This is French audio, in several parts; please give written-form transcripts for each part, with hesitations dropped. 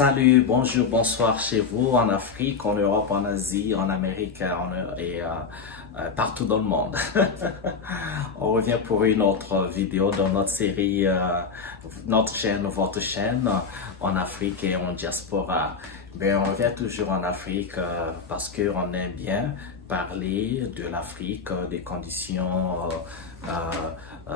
Salut, bonjour, bonsoir chez vous, en Afrique, en Europe, en Asie, en Amérique et partout dans le monde. On revient pour une autre vidéo dans notre série, notre chaîne, votre chaîne, en Afrique et en diaspora. Ben, on revient toujours en Afrique parce qu'on aime bien parler de l'Afrique, des conditions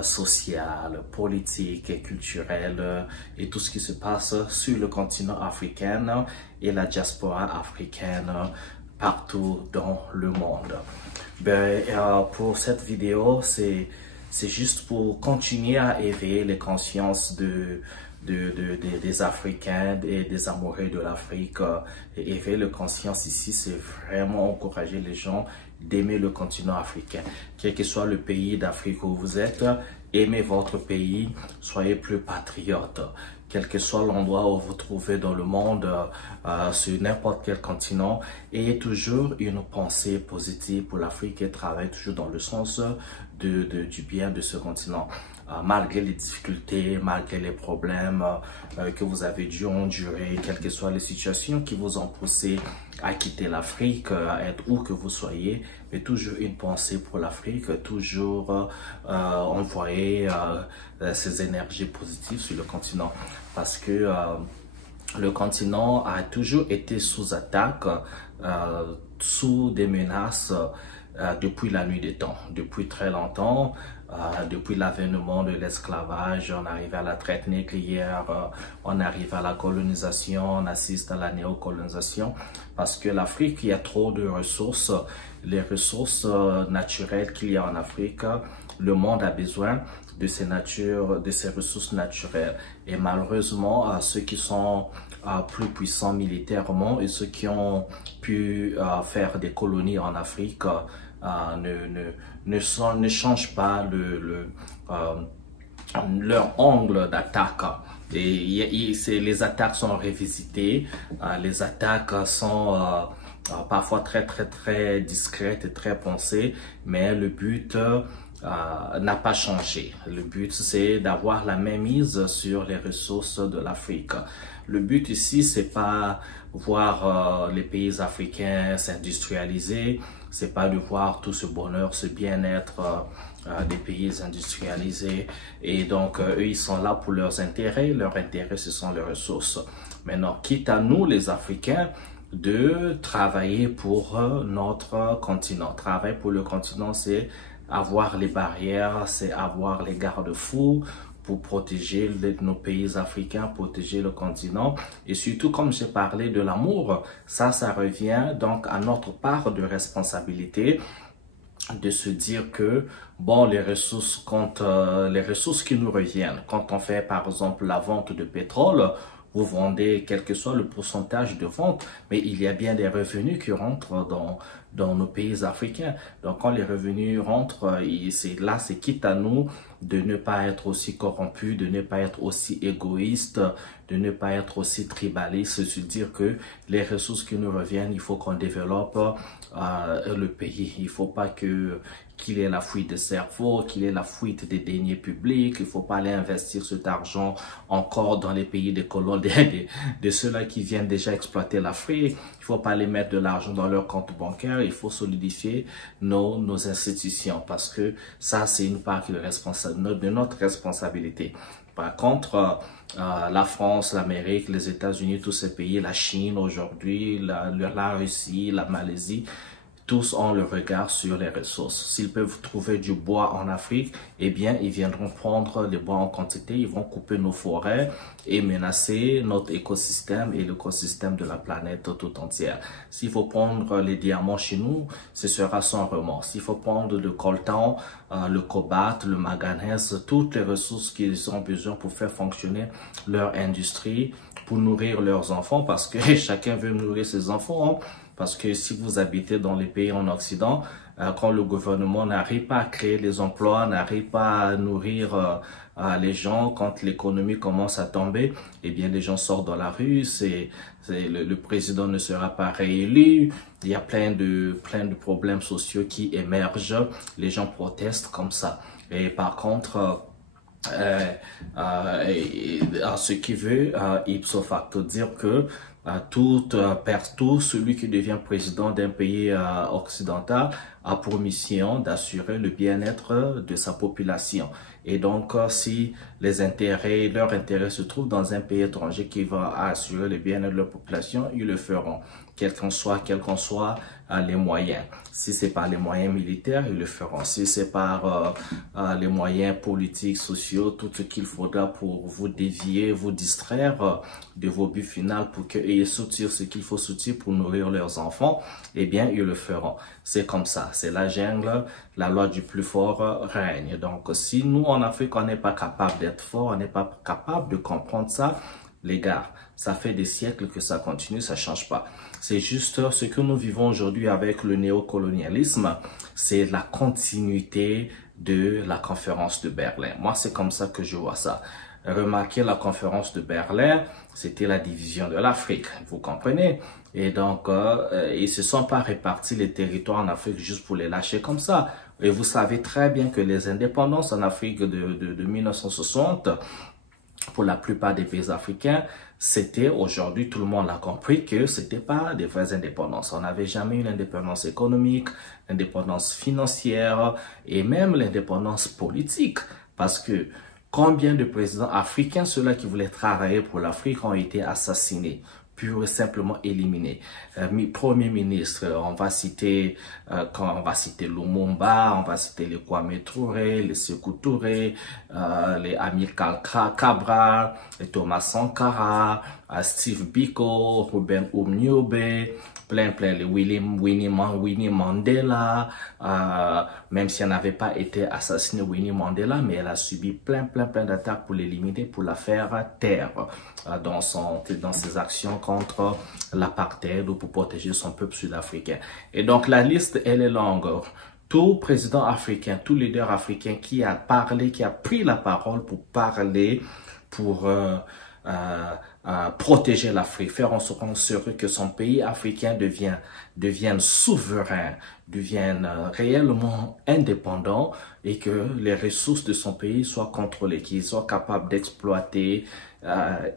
sociales, politiques et culturelles et tout ce qui se passe sur le continent africain et la diaspora africaine partout dans le monde. Ben, pour cette vidéo, c'est juste pour continuer à éveiller les consciences des Africains et des amoureux de l'Afrique. Et éveiller les consciences ici, c'est vraiment encourager les gens d'aimer le continent africain. Quel que soit le pays d'Afrique où vous êtes, aimez votre pays, soyez plus patriotes. Quel que soit l'endroit où vous vous trouvez dans le monde, sur n'importe quel continent, ayez toujours une pensée positive pour l'Afrique et travaillez toujours dans le sens du bien de ce continent. Malgré les difficultés, malgré les problèmes que vous avez dû endurer, quelles que soient les situations qui vous ont poussé à quitter l'Afrique, à être où que vous soyez, mais toujours une pensée pour l'Afrique, toujours envoyer ces énergies positives sur le continent. Parce que le continent a toujours été sous attaque, sous des menaces depuis la nuit des temps, depuis très longtemps. Depuis l'avènement de l'esclavage, on arrive à la traite négrière, on arrive à la colonisation, on assiste à la néocolonisation, parce que l'Afrique, il y a trop de ressources, les ressources naturelles qu'il y a en Afrique, le monde a besoin de ces ressources naturelles. Et malheureusement, ceux qui sont plus puissants militairement et ceux qui ont pu faire des colonies en Afrique ne changent pas leur angle d'attaque. Les attaques sont revisitées, les attaques sont parfois très discrètes et très pensées, mais le but n'a pas changé. Le but, c'est d'avoir la mainmise sur les ressources de l'Afrique. Le but ici, c'est pas voir les pays africains s'industrialiser, c'est pas de voir tout ce bonheur, ce bien-être des pays industrialisés. Et donc, eux, ils sont là pour leurs intérêts. Leurs intérêts, ce sont les ressources. Maintenant, quitte à nous, les Africains, de travailler pour notre continent. Travailler pour le continent, c'est avoir les barrières, c'est avoir les garde-fous pour protéger nos pays africains, protéger le continent. Et surtout, comme j'ai parlé de l'amour, ça revient donc à notre part de responsabilité de se dire que, bon, les ressources qui nous reviennent, quand on fait par exemple la vente de pétrole, vous vendez quel que soit le pourcentage de vente, mais il y a bien des revenus qui rentrent dans nos pays africains. Donc, quand les revenus rentrent, c'est quitte à nous de ne pas être aussi corrompus, de ne pas être aussi égoïstes, de ne pas être aussi tribalistes, se dire que les ressources qui nous reviennent, il faut qu'on développe le pays. Il ne faut pas qu'il y ait la fuite de cerveau, qu'il y ait la fuite des deniers publics. Il ne faut pas aller investir cet argent encore dans les pays des colons, de ceux-là qui viennent déjà exploiter l'Afrique. Il ne faut pas aller mettre de l'argent dans leur compte bancaire. Il faut solidifier nos institutions parce que ça, c'est une part de notre responsabilité. Par contre, la France, l'Amérique, les États-Unis, tous ces pays, la Chine aujourd'hui, la Russie, la Malaisie, tous ont le regard sur les ressources. S'ils peuvent trouver du bois en Afrique, eh bien, ils viendront prendre les bois en quantité, ils vont couper nos forêts et menacer notre écosystème et l'écosystème de la planète tout entière. S'il faut prendre les diamants chez nous, ce sera sans remords. S'il faut prendre le coltan, le cobalt, le manganèse, toutes les ressources qu'ils ont besoin pour faire fonctionner leur industrie, pour nourrir leurs enfants, parce que chacun veut nourrir ses enfants, hein. Parce que si vous habitez dans les pays en Occident, quand le gouvernement n'arrive pas à créer les emplois, n'arrive pas à nourrir les gens, quand l'économie commence à tomber, eh bien les gens sortent dans la rue, le président ne sera pas réélu, il y a plein de problèmes sociaux qui émergent, les gens protestent comme ça. Et par contre, Ce qui veut ipso facto dire que tout celui qui devient président d'un pays occidental a pour mission d'assurer le bien-être de sa population. Et donc, si leurs intérêts se trouvent dans un pays étranger qui va assurer le bien-être de leur population, ils le feront, quels qu'en soient les moyens. Si c'est par les moyens militaires, ils le feront. Si c'est par les moyens politiques, sociaux, tout ce qu'il faudra pour vous dévier, vous distraire de vos buts finaux pour qu'ils soutiennent ce qu'il faut soutenir pour nourrir leurs enfants, eh bien, ils le feront. C'est comme ça. C'est la jungle. La loi du plus fort règne. Donc, si nous, en Afrique, on n'est pas capable d'être fort, on n'est pas capable de comprendre ça, les gars, ça fait des siècles que ça continue, ça change pas. C'est juste ce que nous vivons aujourd'hui avec le néocolonialisme, c'est la continuité de la conférence de Berlin. Moi, c'est comme ça que je vois ça. Remarquez, la conférence de Berlin, c'était la division de l'Afrique, vous comprenez? Et donc, ils se sont pas répartis les territoires en Afrique juste pour les lâcher comme ça. Et vous savez très bien que les indépendances en Afrique de 1960, pour la plupart des pays africains, c'était aujourd'hui, tout le monde l'a compris, que c'était pas des vraies indépendances. On n'avait jamais eu l'indépendance économique, l'indépendance financière et même l'indépendance politique. Parce que combien de présidents africains, ceux-là qui voulaient travailler pour l'Afrique, ont été assassinés, pur et simplement éliminés. Premier ministre, on va citer Lumumba, on va citer les Kwame Touré, les Sékou Touré, les Amilcar Cabral, les Thomas Sankara, Steve Biko, Ruben Umniobe, plein, les Winnie Mandela, même si elle n'avait pas été assassinée, Winnie Mandela, mais elle a subi plein d'attaques pour l'éliminer, pour la faire taire dans ses actions contre l'apartheid ou pour protéger son peuple sud-africain. Et donc la liste, elle est longue. Tout président africain, tout leader africain qui a parlé, qui a pris la parole pour parler, pour protéger l'Afrique, faire en sorte que son pays africain devienne souverain, devienne réellement indépendant et que les ressources de son pays soient contrôlées, qu'il soit capable d'exploiter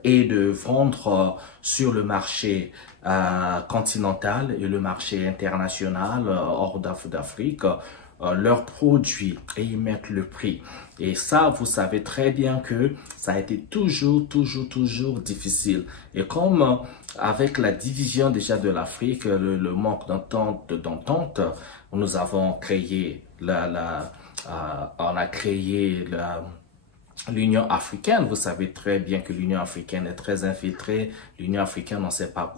et de vendre sur le marché continental et le marché international hors d'Afrique leurs produits et y mettre le prix. Et ça, vous savez très bien que ça a été toujours difficile. Et comme avec la division déjà de l'Afrique, le manque d'entente, nous avons créé l'Union africaine. Vous savez très bien que l'Union africaine est très infiltrée. L'Union africaine, on ne sait pas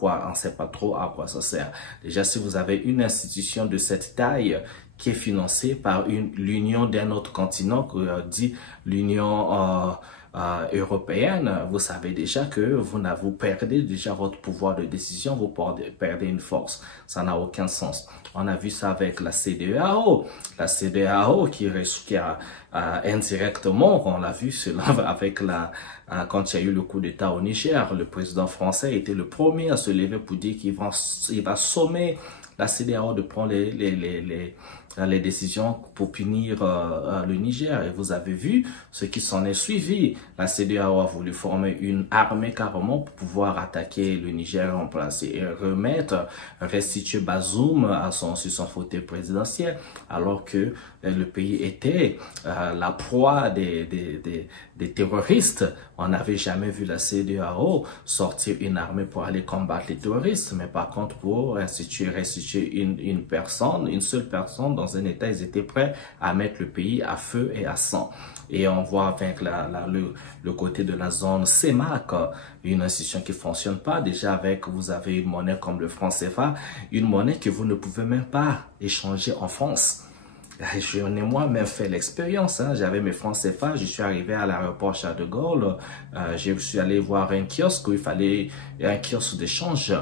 trop à quoi ça sert. Déjà, si vous avez une institution de cette taille qui est financée par l'union d'un autre continent, dit l'Union européenne, vous savez déjà que vous perdez déjà votre pouvoir de décision, vous perdez une force. Ça n'a aucun sens. On a vu ça avec la CEDEAO. La CEDEAO qui a indirectement, on l'a vu cela avec quand il y a eu le coup d'État au Niger, le président français était le premier à se lever pour dire qu'il va sommer la CEDEAO de prendre les décisions pour punir le Niger. Et vous avez vu ce qui s'en est suivi. La CEDEAO a voulu former une armée carrément pour pouvoir attaquer le Niger, remplacer et restituer Bazoum sur son fauteuil présidentiel, alors que le pays était la proie des terroristes. On n'avait jamais vu la CEDEAO sortir une armée pour aller combattre les terroristes, mais par contre pour restituer une seule personne dans un État, ils étaient prêts à mettre le pays à feu et à sang. Et on voit avec le côté de la zone CEMAC, une institution qui fonctionne pas. Déjà vous avez une monnaie comme le franc CFA, une monnaie que vous ne pouvez même pas échanger en France. J'en ai moi-même fait l'expérience. J'avais mes francs CFA, je suis arrivé à l'aéroport Charles de Gaulle, je suis allé voir un kiosque où il fallait un kiosque d'échange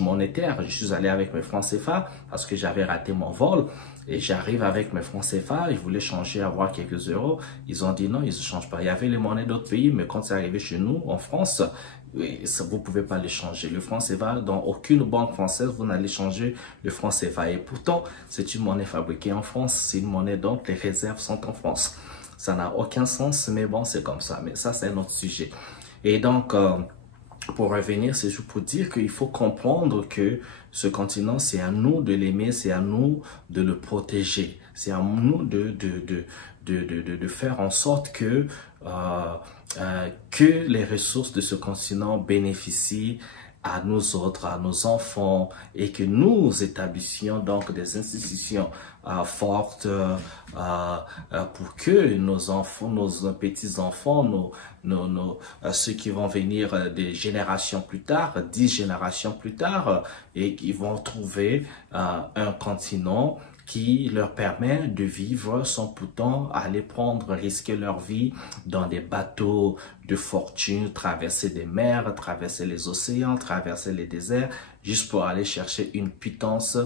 monétaire. Je suis allé avec mes francs CFA parce que j'avais raté mon vol. Et j'arrive avec mes francs CFA, ils voulaient changer, avoir quelques euros. Ils ont dit non, ils ne changent pas. Il y avait les monnaies d'autres pays, mais quand c'est arrivé chez nous, en France, vous pouvez pas les changer. Le franc CFA, dans aucune banque française, vous n'allez changer le franc CFA. Et pourtant, c'est une monnaie fabriquée en France. C'est une monnaie, donc les réserves sont en France. Ça n'a aucun sens, mais bon, c'est comme ça. Mais ça, c'est un autre sujet. Et donc, pour revenir, c'est juste pour dire qu'il faut comprendre que ce continent, c'est à nous de l'aimer, c'est à nous de le protéger. C'est à nous de faire en sorte que les ressources de ce continent bénéficient à nous autres, à nos enfants, et que nous établissions donc des institutions fortes pour que nos enfants, nos petits-enfants, ceux qui vont venir des générations plus tard, 10 générations plus tard, et qui vont trouver un continent qui leur permet de vivre sans pourtant aller prendre, risquer leur vie dans des bateaux de fortune, traverser des mers, traverser les océans, traverser les déserts, juste pour aller chercher une pitance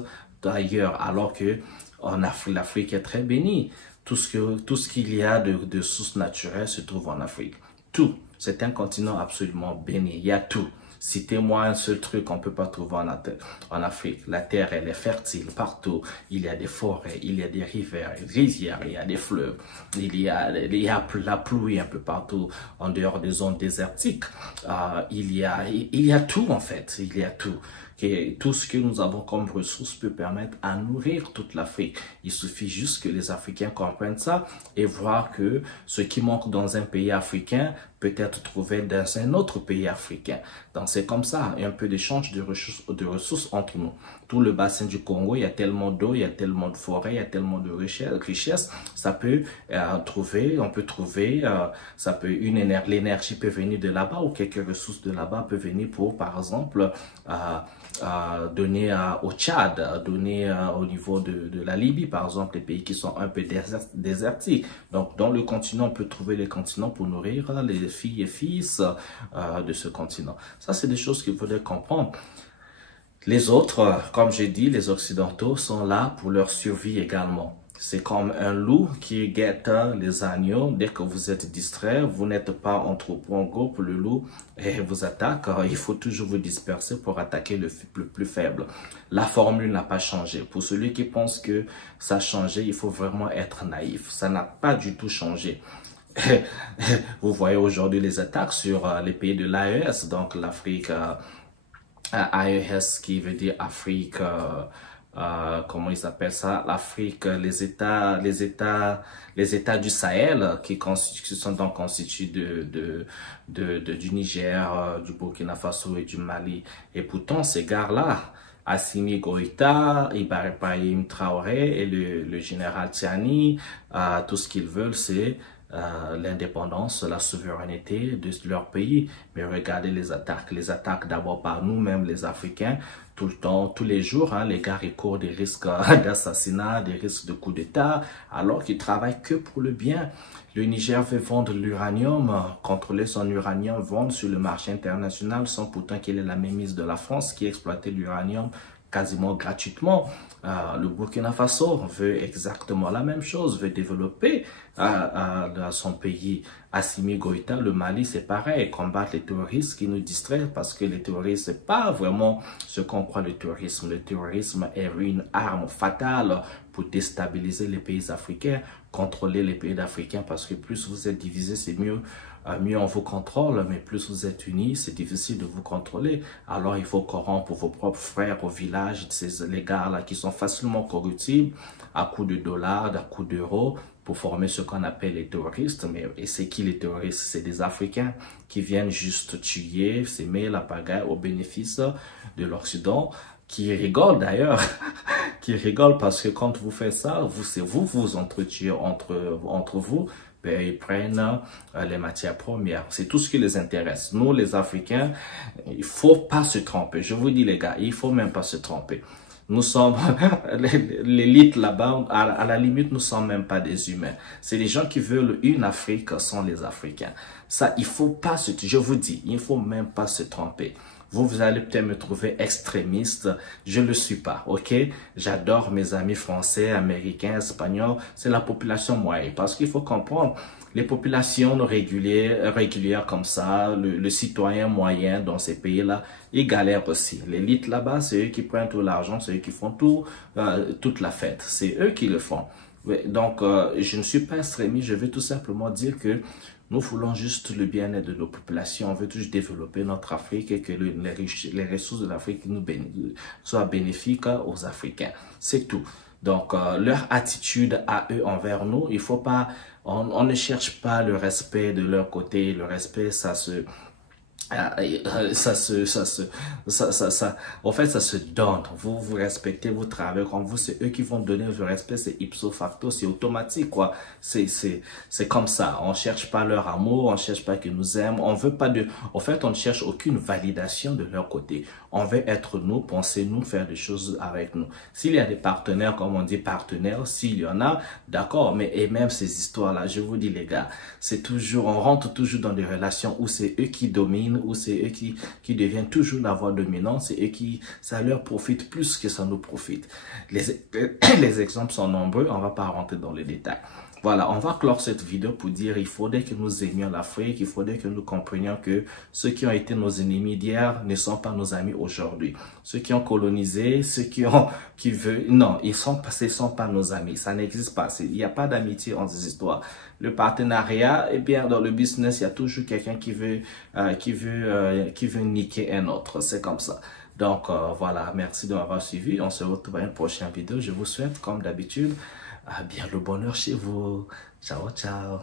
d'ailleurs, alors que en Afrique, l'Afrique est très bénie. Tout ce qu'il y a de sources naturelles se trouve en Afrique. Tout. C'est un continent absolument béni. Il y a tout. Citez-moi un seul truc qu'on peut pas trouver en Afrique. La terre, elle est fertile partout. Il y a des forêts, il y a des rivières, il y a des fleuves, il y a la pluie un peu partout en dehors des zones désertiques. Il y a tout en fait. Il y a tout. Et tout ce que nous avons comme ressources peut permettre à nourrir toute l'Afrique. Il suffit juste que les Africains comprennent ça et voir que ce qui manque dans un pays africain peut être trouvé dans un autre pays africain. Donc c'est comme ça, un peu d'échange de ressources entre nous. Tout le bassin du Congo, il y a tellement d'eau, il y a tellement de forêts, il y a tellement de richesses. Ça peut on peut trouver, l'énergie peut venir de là-bas ou quelques ressources de là-bas peuvent venir pour, par exemple, donner au Tchad, donner au niveau de la Libye, par exemple, les pays qui sont un peu désertiques. Donc, dans le continent, on peut trouver les continents pour nourrir les filles et fils de ce continent. Ça, c'est des choses qu'il faudrait comprendre. Les autres, comme j'ai dit, les Occidentaux sont là pour leur survie également. C'est comme un loup qui guette les agneaux. Dès que vous êtes distrait, vous n'êtes pas en troupeau en groupe, le loup vous attaque. Il faut toujours vous disperser pour attaquer le plus faible. La formule n'a pas changé. Pour celui qui pense que ça a changé, il faut vraiment être naïf. Ça n'a pas du tout changé. Vous voyez aujourd'hui les attaques sur les pays de l'AES, donc l'Afrique, AES qui veut dire Afrique, comment ils appellent ça, l'Afrique, les États du Sahel qui sont donc constitués du Niger, du Burkina Faso et du Mali. Et pourtant, ces gars-là, Assimi Goïta, Ibrahim Traoré et le général Tiani, tout ce qu'ils veulent, c'est l'indépendance, la souveraineté de leur pays. Mais regardez les attaques d'abord par nous-mêmes les Africains, tout le temps, tous les jours, les gars courent des risques d'assassinat, des risques de coup d'État, alors qu'ils travaillent que pour le bien. Le Niger veut vendre l'uranium, contrôler son uranium, vendre sur le marché international sans pourtant qu'il ait la mainmise de la France qui exploitait l'uranium quasiment gratuitement. Le Burkina Faso veut exactement la même chose, veut développer son pays. Assimi Goïta, le Mali, c'est pareil, combattre les terroristes qui nous distraient parce que les terroristes, c'est pas vraiment ce qu'on croit le terrorisme. Le terrorisme est une arme fatale pour déstabiliser les pays africains, contrôler les pays africains parce que plus vous êtes divisés, c'est mieux. Mieux on vous contrôle, mais plus vous êtes unis, c'est difficile de vous contrôler. Alors il faut corrompre vos propres frères au village, les gars-là qui sont facilement corruptibles à coups de dollars, à coups d'euros, pour former ce qu'on appelle les terroristes. Et c'est qui les terroristes? C'est des Africains qui viennent juste tuer, s'aimer la pagaille au bénéfice de l'Occident, qui rigolent d'ailleurs, qui rigolent parce que quand vous faites ça, vous entretuez entre vous. Ben, ils prennent les matières premières. C'est tout ce qui les intéresse. Nous, les Africains, il faut pas se tromper. Je vous dis, les gars, il faut même pas se tromper. Nous sommes l'élite là-bas. À la limite, nous sommes même pas des humains. C'est les gens qui veulent une Afrique sont les Africains. Ça, il faut pas je vous dis, il faut même pas se tromper. Vous allez peut-être me trouver extrémiste. Je le suis pas, ok? J'adore mes amis français, américains, espagnols. C'est la population moyenne. Parce qu'il faut comprendre, les populations régulières comme ça, le citoyen moyen dans ces pays-là, ils galèrent aussi. L'élite là-bas, c'est eux qui prennent tout l'argent, c'est eux qui font toute la fête. C'est eux qui le font. Ouais, donc, je ne suis pas extrémiste, je veux tout simplement dire que nous voulons juste le bien-être de nos populations. On veut juste développer notre Afrique et que les ressources de l'Afrique soient bénéfiques aux Africains. C'est tout. Donc, leur attitude à eux envers nous, il faut pas, on ne cherche pas le respect de leur côté. Le respect, en fait, ça se donne. Vous respectez, vous travaillez comme vous, c'est eux qui vont donner le respect, c'est ipso facto, c'est automatique, quoi. C'est comme ça. On cherche pas leur amour, on cherche pas qu'ils nous aiment, on veut pas en fait, on ne cherche aucune validation de leur côté. On veut être nous, penser nous, faire des choses avec nous. S'il y a des partenaires, comme on dit partenaires, s'il y en a, d'accord, mais et même ces histoires-là, je vous dis les gars, c'est toujours, on rentre toujours dans des relations où c'est eux qui dominent, où c'est eux qui deviennent toujours la voix dominante, c'est eux qui, ça leur profite plus que ça nous profite. Les exemples sont nombreux, on va pas rentrer dans les détails. Voilà, on va clore cette vidéo pour dire il faudrait que nous aimions l'Afrique, il faudrait que nous comprenions que ceux qui ont été nos ennemis d'hier ne sont pas nos amis aujourd'hui. Ceux qui ont colonisé, qui veulent, non, ce sont pas nos amis, ça n'existe pas, il n'y a pas d'amitié entre ces histoires. Le partenariat, eh bien, dans le business, il y a toujours quelqu'un qui veut niquer un autre, c'est comme ça. Donc, voilà, merci de m'avoir suivi, on se retrouve à une prochaine vidéo, je vous souhaite, comme d'habitude, bien le bonheur chez vous. Ciao, ciao.